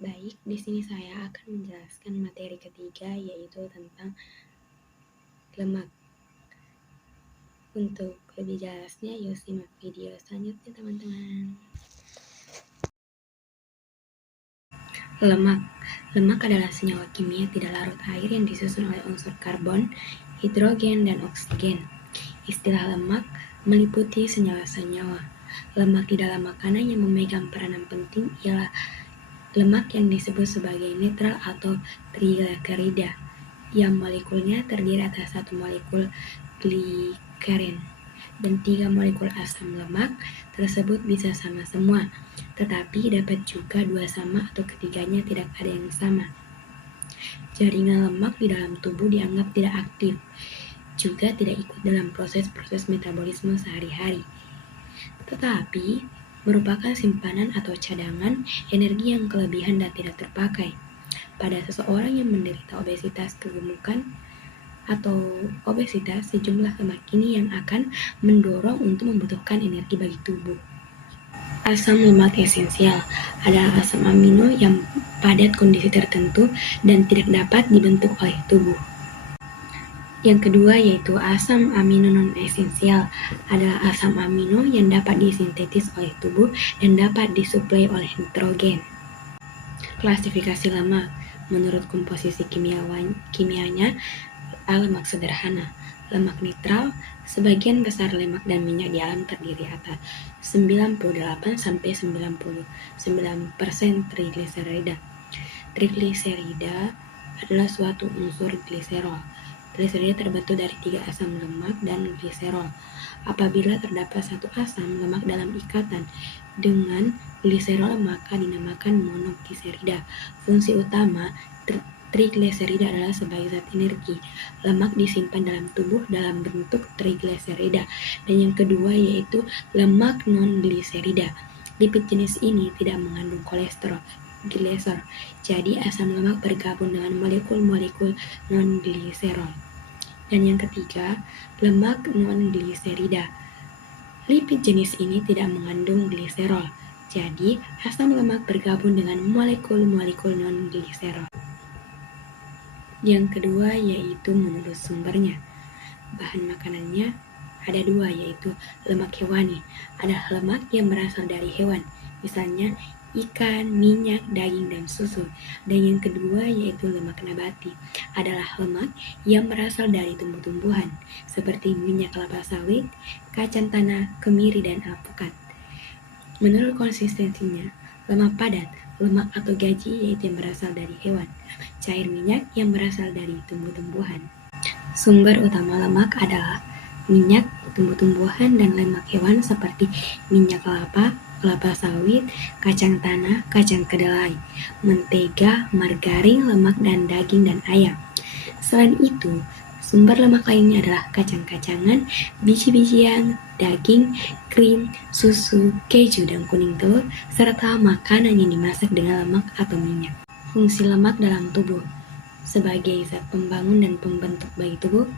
Baik, di sini saya akan menjelaskan materi ketiga, yaitu tentang lemak. Untuk lebih jelasnya, yuk simak video selanjutnya, teman-teman. Lemak. Lemak adalah senyawa kimia tidak larut air yang disusun oleh unsur karbon, hidrogen, dan oksigen. Istilah lemak meliputi senyawa-senyawa. Lemak di dalam makanan yang memegang peranan penting ialah lemak yang disebut sebagai netral atau trigliserida, yang molekulnya terdiri atas satu molekul glikerin dan 3 molekul asam lemak. Tersebut bisa sama semua, tetapi dapat juga dua sama atau ketiganya tidak ada yang sama. Jaringan lemak di dalam tubuh dianggap tidak aktif, juga tidak ikut dalam proses-proses metabolisme sehari-hari, tetapi merupakan simpanan atau cadangan energi yang kelebihan dan tidak terpakai. Pada seseorang yang menderita obesitas kegemukan atau obesitas, sejumlah lemak ini yang akan mendorong untuk membutuhkan energi bagi tubuh. Asam lemak esensial adalah asam amino yang pada kondisi tertentu dan tidak dapat dibentuk oleh tubuh. Yang kedua yaitu asam amino non-esensial adalah asam amino yang dapat disintetis oleh tubuh dan dapat disuplai oleh nitrogen. Klasifikasi lemak menurut komposisi kimianya, lemak sederhana, lemak netral, sebagian besar lemak dan minyak di alam terdiri atas 98-99% trigliserida. Trigliserida adalah suatu unsur gliserol. Gliserida terbentuk dari 3 asam lemak dan gliserol. Apabila terdapat satu asam lemak dalam ikatan dengan gliserol, maka dinamakan monogliserida. Fungsi utama trigliserida adalah sebagai zat energi. Lemak disimpan dalam tubuh dalam bentuk trigliserida. Dan yang kedua yaitu lemak non-gliserida. Lipid jenis ini tidak mengandung kolesterol, gliserol. Jadi asam lemak bergabung dengan molekul-molekul non-gliserol. Dan yang ketiga, lemak non-gliserida. Lipid jenis ini tidak mengandung gliserol. Jadi asam lemak bergabung dengan molekul-molekul non-gliserol. Yang kedua yaitu menurut sumbernya. Bahan makanannya ada dua, yaitu lemak hewani. Ada lemak yang berasal dari hewan, misalnya ikan, minyak, daging, dan susu. Dan yang kedua yaitu lemak nabati. Adalah lemak yang berasal dari tumbuh-tumbuhan, seperti minyak kelapa sawit, kacang tanah, kemiri, dan alpukat. Menurut konsistensinya, lemak padat, lemak atau gaji yaitu yang berasal dari hewan, cair minyak yang berasal dari tumbuh-tumbuhan. Sumber utama lemak adalah minyak tumbuh-tumbuhan dan lemak hewan seperti minyak kelapa, kelapa sawit, kacang tanah, kacang kedelai, mentega, margarin, lemak dan daging dan ayam. Selain itu, sumber lemak lainnya adalah kacang-kacangan, biji-bijian, daging, krim, susu, keju, dan kuning telur, serta makanan yang dimasak dengan lemak atau minyak. Fungsi lemak dalam tubuh sebagai zat pembangun dan pembentuk bagi tubuh.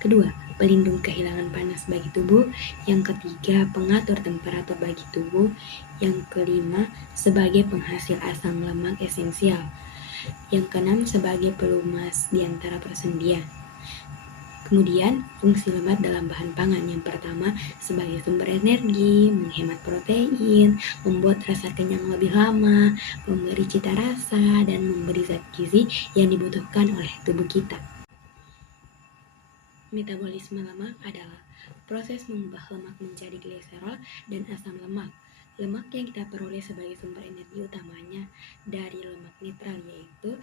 Kedua, pelindung kehilangan panas bagi tubuh. Yang ketiga, pengatur temperatur bagi tubuh. Yang kelima, sebagai penghasil asam lemak esensial. Yang keenam, sebagai pelumas di antara persendian. Kemudian, fungsi lemak dalam bahan pangan. Yang pertama, sebagai sumber energi, menghemat protein, membuat rasa kenyang lebih lama, memberi cita rasa, dan memberi zat gizi yang dibutuhkan oleh tubuh kita. Metabolisme lemak adalah proses mengubah lemak menjadi gliserol dan asam lemak. Lemak yang kita peroleh sebagai sumber energi utamanya dari lemak netral yaitu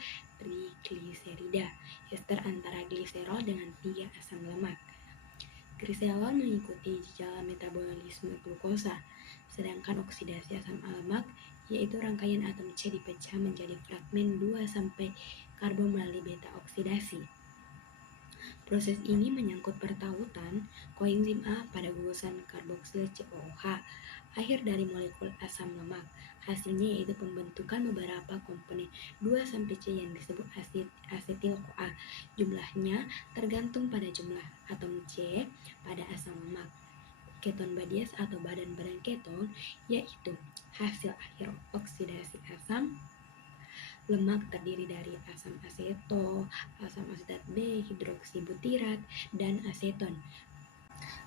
trigliserida, ester antara gliserol dengan 3 asam lemak. Gliserol mengikuti jalan metabolisme glukosa, sedangkan oksidasi asam lemak yaitu rangkaian atom C dipecah menjadi fragmen 2 karbon melalui beta oksidasi. Proses ini menyangkut pertautan koenzim A pada gugusan karboksil COOH, akhir dari molekul asam lemak. Hasilnya yaitu pembentukan beberapa komponen 2-C yang disebut asetil-CoA. Jumlahnya tergantung pada jumlah atom C pada asam lemak. Keton bodies atau badan-badan keton yaitu hasil akhir oksidasi asam Lemak terdiri dari asam aseto, asam asetat B, hidroksibutirat, dan aseton.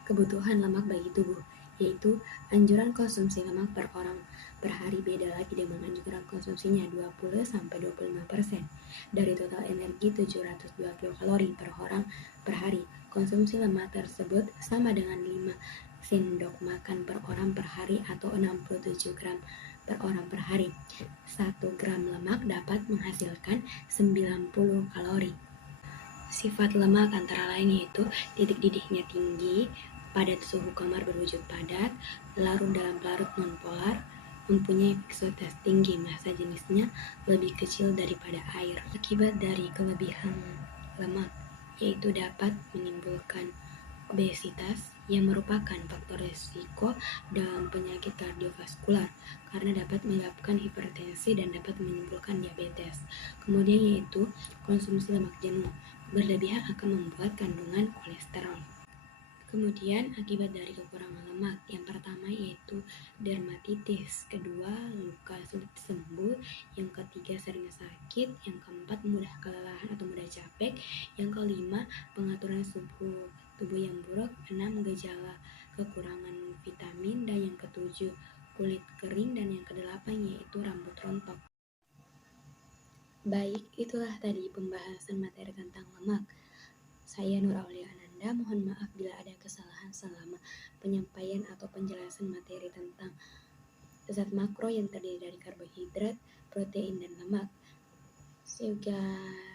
Kebutuhan lemak bagi tubuh, yaitu anjuran konsumsi lemak per orang per hari beda lagi dengan anjuran konsumsinya 20-25% dari total energi 720 kalori per orang per hari. Konsumsi lemak tersebut sama dengan 5 sendok makan per orang per hari atau 67 gram per orang per hari. 1 gram lemak dapat menghasilkan 90 kalori. Sifat lemak antara lain yaitu titik didihnya tinggi, padat suhu kamar berwujud padat, larut dalam pelarut nonpolar, mempunyai viskositas tinggi, massa jenisnya lebih kecil daripada air. Akibat dari kelebihan lemak yaitu dapat menimbulkan obesitas yang merupakan faktor risiko dalam penyakit kardiovaskular karena dapat menyebabkan hipertensi dan dapat menimbulkan diabetes. Kemudian yaitu konsumsi lemak jenuh. Berlebihan akan membuat kandungan kolesterol. Kemudian akibat dari kekurangan lemak, yang pertama yaitu dermatitis, kedua luka sulit sembuh, yang ketiga sering sakit, yang keempat mudah kelelahan atau mudah capek, yang kelima pengaturan suhu tubuh yang buruk, 6 gejala kekurangan vitamin, dan yang ketujuh kulit kering, dan yang kedelapan yaitu rambut rontok. Baik, itulah tadi pembahasan materi tentang lemak. Saya Nur Aulia Ananda, mohon maaf bila ada kesalahan selama penyampaian atau penjelasan materi tentang zat makro yang terdiri dari karbohidrat, protein, dan lemak. See you guys.